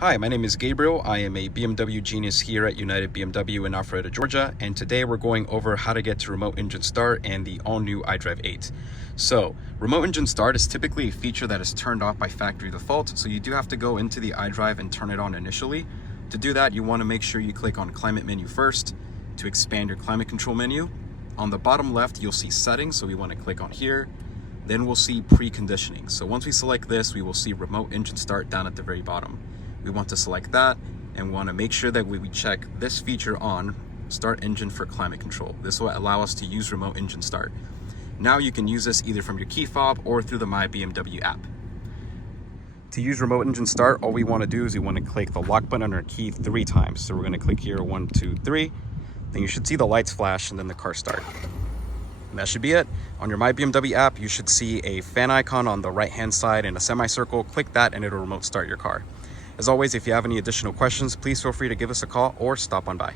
Hi, my name is Gabriel. I am a BMW genius here at United BMW in Alpharetta, Georgia, and today we're going over how to get to remote engine start and the all-new iDrive 8. So, remote engine start is typically a feature that is turned off by factory default, so you do have to go into the iDrive and turn it on initially. To do that, you want to make sure you click on Climate menu first to expand your climate control menu. On the bottom left, you'll see settings, so we want to click on here. Then we'll see preconditioning. So once we select this, we will see remote engine start down at the very bottom. We want to select that and we want to make sure that we check this feature on, start engine for climate control. This will allow us to use remote engine start. Now you can use this either from your key fob or through the My BMW app. To use remote engine start, all we want to do is we want to click the lock button on our key 3 times. So we're going to click here 1, 2, 3. Then you should see the lights flash and then the car start. And that should be it. On your My BMW app, you should see a fan icon on the right hand side and a semicircle. Click that and it'll remote start your car. As always, if you have any additional questions, please feel free to give us a call or stop on by.